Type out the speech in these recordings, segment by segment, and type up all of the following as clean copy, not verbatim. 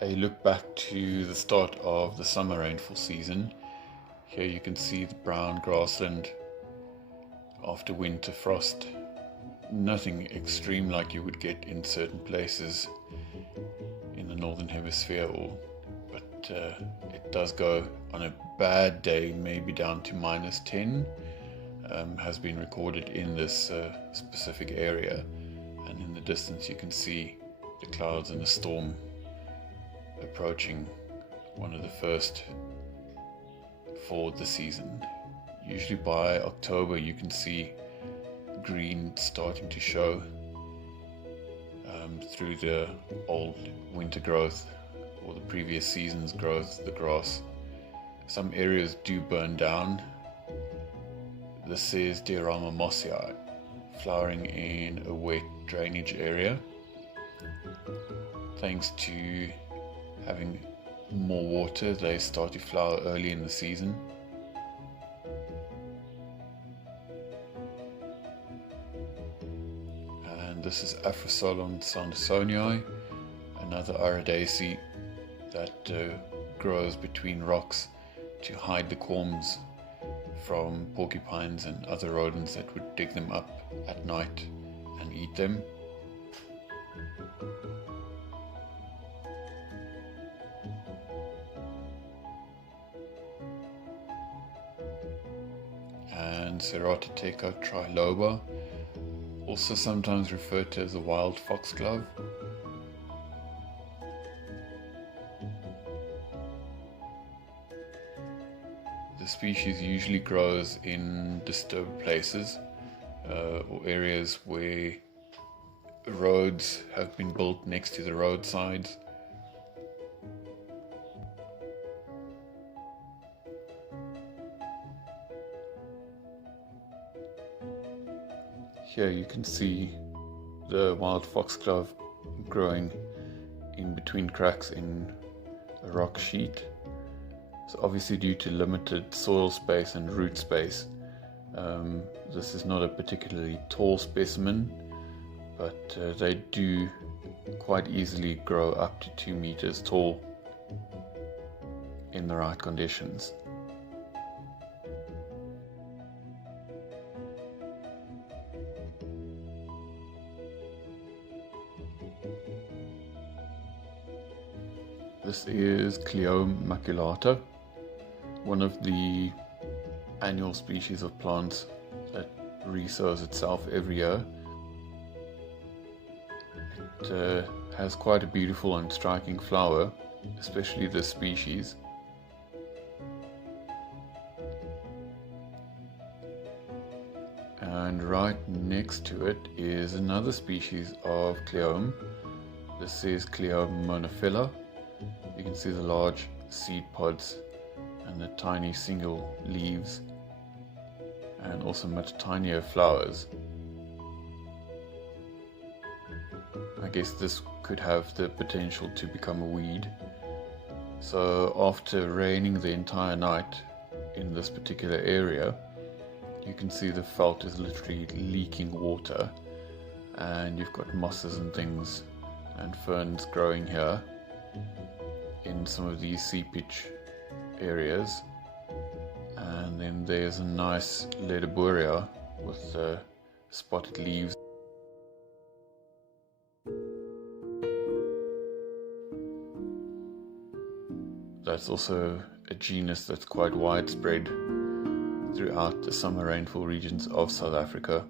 A look back to the start of the summer rainfall season. Here you can see the brown grassland after winter frost. Nothing extreme like you would get in certain places in the northern hemisphere, but it does go on a bad day maybe down to -10. Has been recorded in this specific area, and in the distance you can see the clouds and a storm approaching, one of the first for the season. Usually by October you can see green starting to show through the old winter growth or the previous season's growth, the grass. Some areas do burn down. This is Diorama mossii, flowering in a wet drainage area. Thanks to having more water, they start to flower early in the season. And this is Afrosolon sandersonii, another Iridaceae that grows between rocks to hide the corms from porcupines and other rodents that would dig them up at night and eat them. And Ceratotheca triloba, also sometimes referred to as a wild foxglove. The species usually grows in disturbed places or areas where roads have been built next to the roadsides. Here you can see the wild foxglove growing in between cracks in a rock sheet. So obviously, due to limited soil space and root space, this is not a particularly tall specimen, but they do quite easily grow up to 2 meters tall in the right conditions. This is Cleome maculata, one of the annual species of plants that resows itself every year. It has quite a beautiful and striking flower, especially this species. And right next to it is another species of Cleome. This is Cleome monophylla. You can see the large seed pods and the tiny single leaves, and also much tinier flowers. I guess this could have the potential to become a weed. So after raining the entire night in this particular area, you can see the felt is literally leaking water, and you've got mosses and things and ferns growing here in some of these seepage areas. And then there's a nice Ledaburia with spotted leaves. That's also a genus that's quite widespread throughout the summer rainfall regions of South Africa.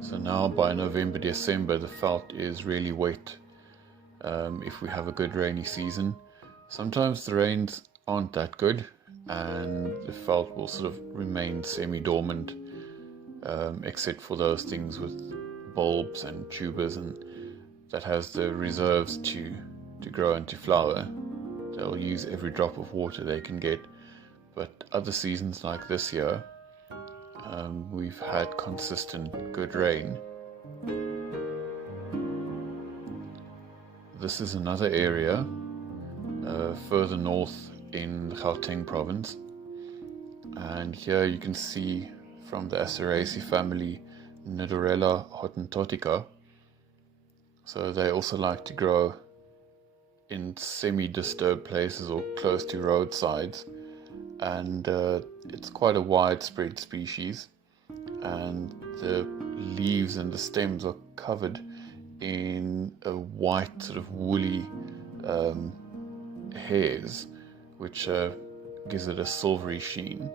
So now by November, December, the veld is really wet if we have a good rainy season. Sometimes the rains aren't that good and the veld will sort of remain semi-dormant, except for those things with bulbs and tubers and that has the reserves to grow and to flower. They'll use every drop of water they can get. But other seasons like this year, we've had consistent good rain. This is another area further north in the Gauteng province. And here you can see from the Aceraceae family Nidorella Hottentotica. So they also like to grow in semi-disturbed places or close to roadsides, and it's quite a widespread species, and the leaves and the stems are covered in a white sort of woolly hairs, which gives it a silvery sheen.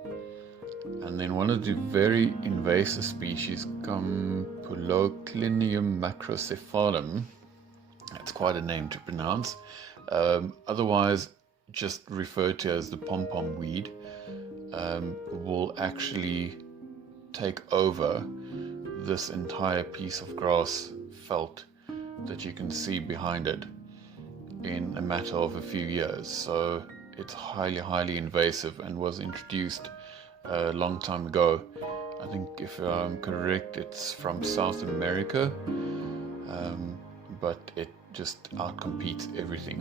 And then one of the very invasive species, Compuloclinium macrocephalum, that's quite a name to pronounce, otherwise just referred to as the pom-pom weed, will actually take over this entire piece of grass felt that you can see behind it in a matter of a few years. So it's highly invasive and was introduced a long time ago. I think, if I'm correct, it's from South America, but it just outcompetes everything.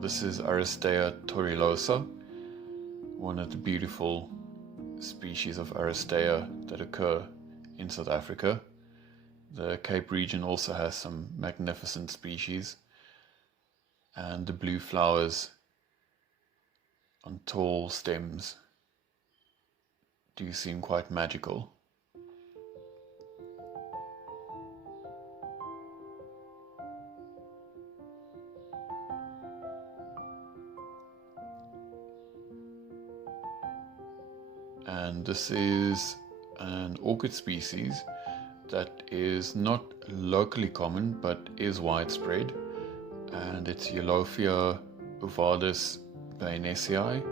This is Aristea torullosa, one of the beautiful species of Aristea that occur in South Africa. The Cape region also has some magnificent species, and the blue flowers on tall stems do seem quite magical. And this is an orchid species that is not locally common but is widespread, and it's Eulophia ovardis bainessii.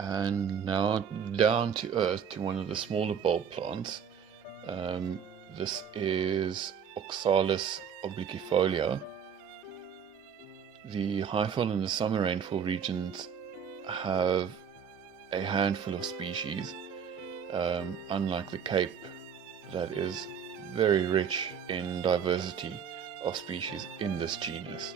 And now down to earth to one of the smaller bulb plants. This is Oxalis obliquifolia. The Highveld and the summer rainfall regions have a handful of species, unlike the Cape, that is very rich in diversity of species in this genus.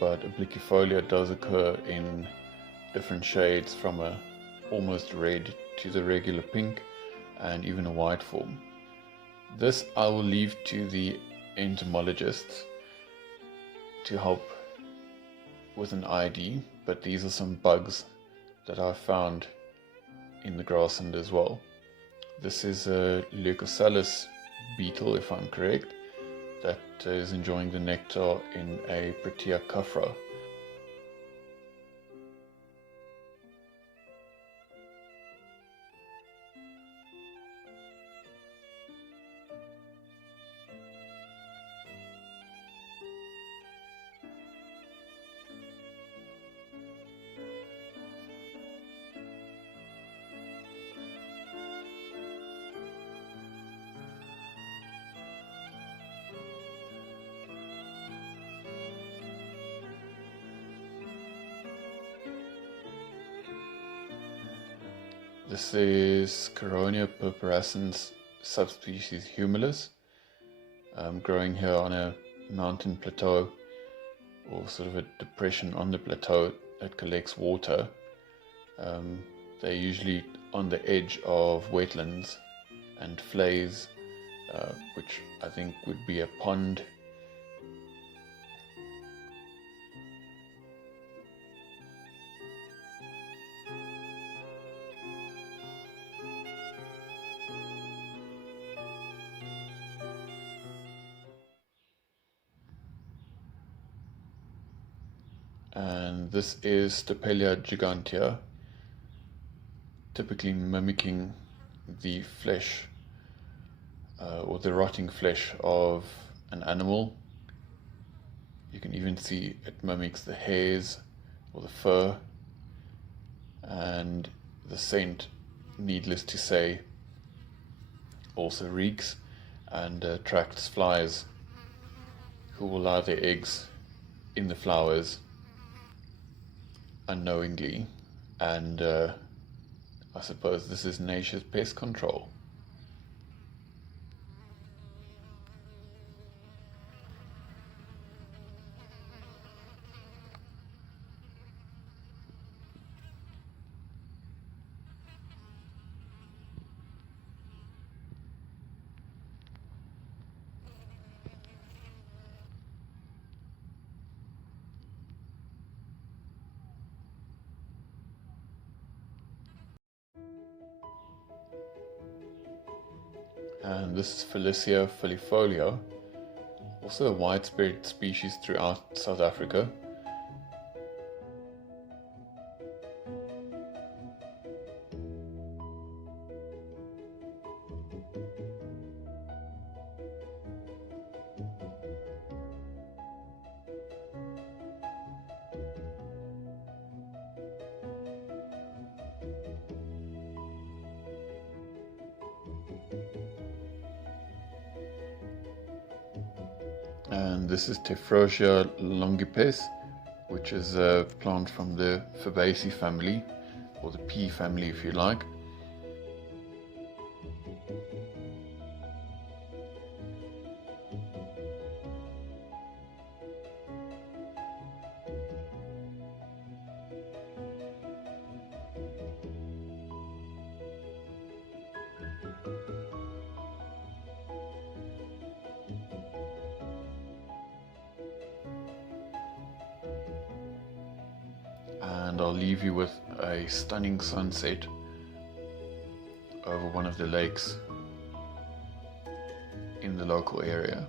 But obliquifolia does occur in different shades, from a almost red to the regular pink and even a white form. This I will leave to the entomologists to help with an ID, but these are some bugs that I found in the grassland as well. This is a Leucosalis beetle, if I'm correct, that is enjoying the nectar in a Protea cufra. This is Coronia purpurascens subspecies humilis, growing here on a mountain plateau, or sort of a depression on the plateau that collects water. They're usually on the edge of wetlands and flays, which I think would be a pond. And this is Stapelia gigantea, typically mimicking the flesh or the rotting flesh of an animal. You can even see it mimics the hairs or the fur, and the scent, needless to say, also reeks and attracts flies who will lay their eggs in the flowers unknowingly, and I suppose this is nature's pest control. And this is Felicia filifolia, also a widespread species throughout South Africa. And this is Tephrosia longipes, which is a plant from the Fabaceae family, or the pea family if you like. And I'll leave you with a stunning sunset over one of the lakes in the local area.